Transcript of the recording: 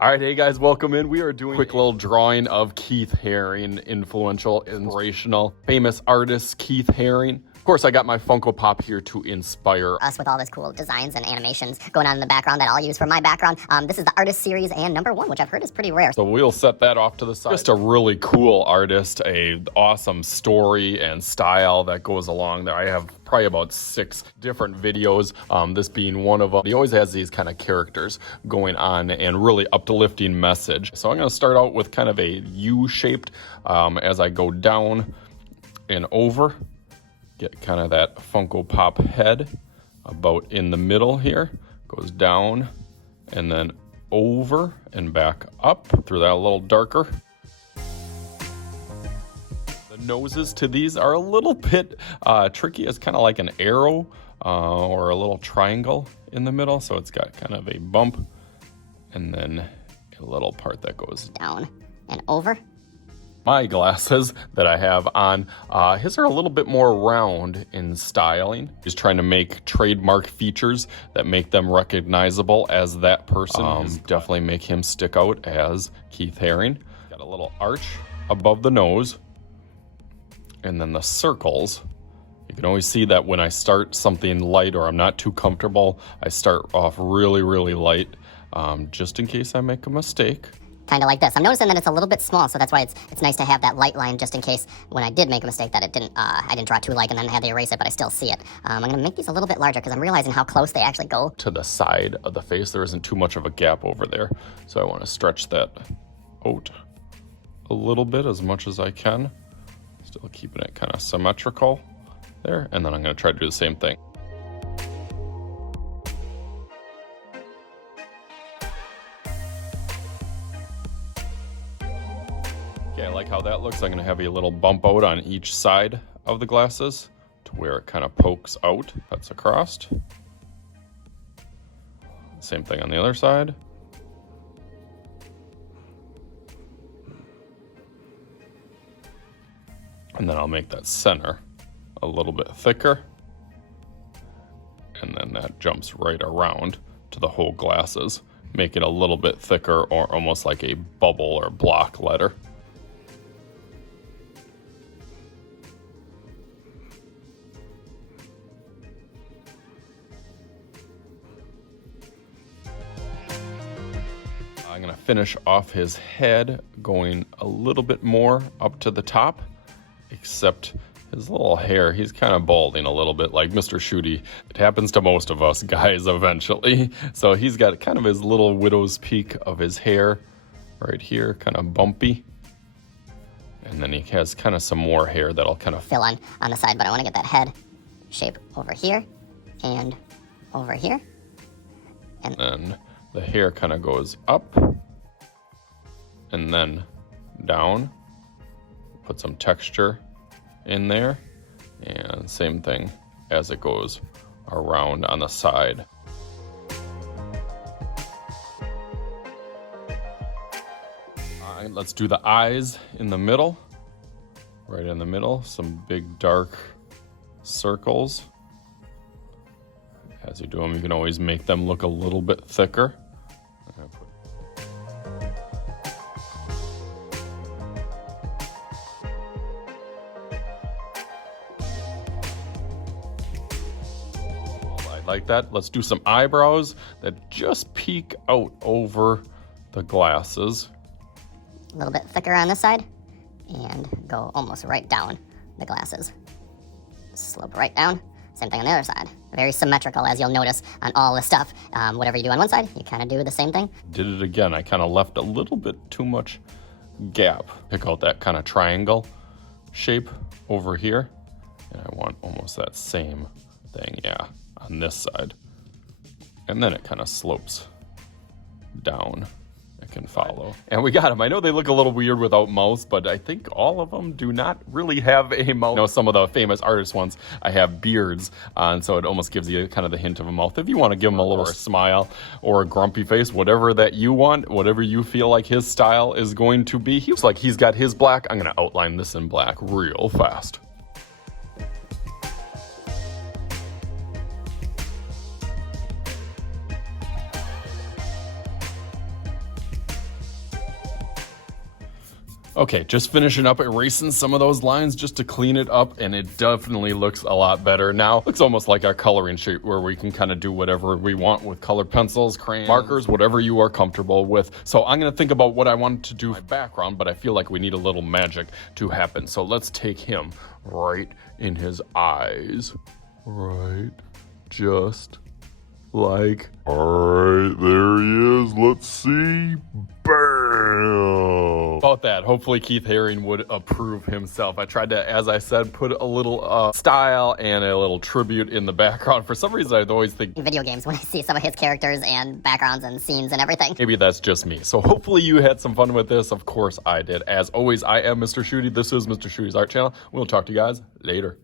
All right, hey guys, welcome in. We are doing a quick little drawing of Keith Haring, influential, inspirational, famous artist Keith Haring. Of course, I got my Funko Pop here to inspire us with all this cool designs and animations going on in the background that I'll use for my background. This is the artist series and #1, which I've heard is pretty rare. So we'll set that off to the side. Just a really cool artist, a awesome story and style that goes along there. I have probably about 6 different videos, this being one of them. He always has these kind of characters going on and really uplifting message. So I'm going to start out with kind of a U-shaped as I go down and over. Get kind of that Funko Pop head about in the middle here. Goes down and then over and back up through that a little darker. The noses to these are a little bit tricky. It's kind of like an arrow or a little triangle in the middle. So it's got kind of a bump and then a little part that goes down and over. My glasses that I have on, his are a little bit more round in styling. He's trying to make trademark features that make them recognizable as that person. Definitely make him stick out as Keith Haring. Got a little arch above the nose. And then the circles. You can always see that when I start something light or I'm not too comfortable, I start off really, really light, just in case I make a mistake. Kind of like this. I'm noticing that it's a little bit small, so that's why it's nice to have that light line just in case when I did make a mistake that I didn't draw too light and then had to erase it, but I still see it. I'm going to make these a little bit larger because I'm realizing how close they actually go. To the side of the face, there isn't too much of a gap over there, so I want to stretch that out a little bit as much as I can. Still keeping it kind of symmetrical there, and then I'm going to try to do the same thing. Okay, I like how that looks. I'm going to have a little bump out on each side of the glasses to where it kind of pokes out, cuts across. Same thing on the other side. And then I'll make that center a little bit thicker. And then that jumps right around to the whole glasses. Make it a little bit thicker or almost like a bubble or block letter. I'm gonna finish off his head going a little bit more up to the top, except his little hair, he's kind of balding a little bit like Mr. Shooty. It happens to most of us guys eventually. So he's got kind of his little widow's peak of his hair right here, kind of bumpy. And then he has kind of some more hair that'll kind of fill on the side, but I want to get that head shape over here and over here. And then the hair kind of goes up and then down. Put some texture in there, and same thing as it goes around on the side. All right, let's do the eyes in the middle. Right in the middle, some big dark circles. As you do them, you can always make them look a little bit thicker. Like that. Let's do some eyebrows that just peek out over the glasses. A little bit thicker on this side and go almost right down the glasses. Slope right down. Same thing on the other side. Very symmetrical, as you'll notice on all the stuff. Whatever you do on one side, you kind of do the same thing. Did it again. I kind of left a little bit too much gap. Pick out that kind of triangle shape over here. And I want almost that same thing, yeah, on this side. And then it kind of slopes down. It can follow. And we got them. I know they look a little weird without mouths, but I think all of them do not really have a mouth. You know, some of the famous artist ones, I have beards on, so it almost gives you kind of the hint of a mouth. If you want to give them a little smile or a grumpy face, whatever that you want, whatever you feel like his style is going to be. He looks like he's got his black. I'm going to outline this in black real fast. Okay, just finishing up erasing some of those lines just to clean it up, and it definitely looks a lot better now. Looks almost like our coloring sheet where we can kind of do whatever we want with color pencils, crayons, markers, whatever you are comfortable with. So I'm gonna think about what I want to do with background, but I feel like we need a little magic to happen. So let's take him right in his eyes. Right, just like, all right, there he is. Let's see. Bam! About that, hopefully Keith Haring would approve himself. I tried to, as I said, put a little style and a little tribute in the background. For some reason, I always think Video games when I see some of his characters and backgrounds and scenes and everything. maybe that's just me. So hopefully you had some fun with this. Of course I did. As always, I am Mr. Shooty. This is Mr. Shooty's Art Channel. We'll talk to you guys later.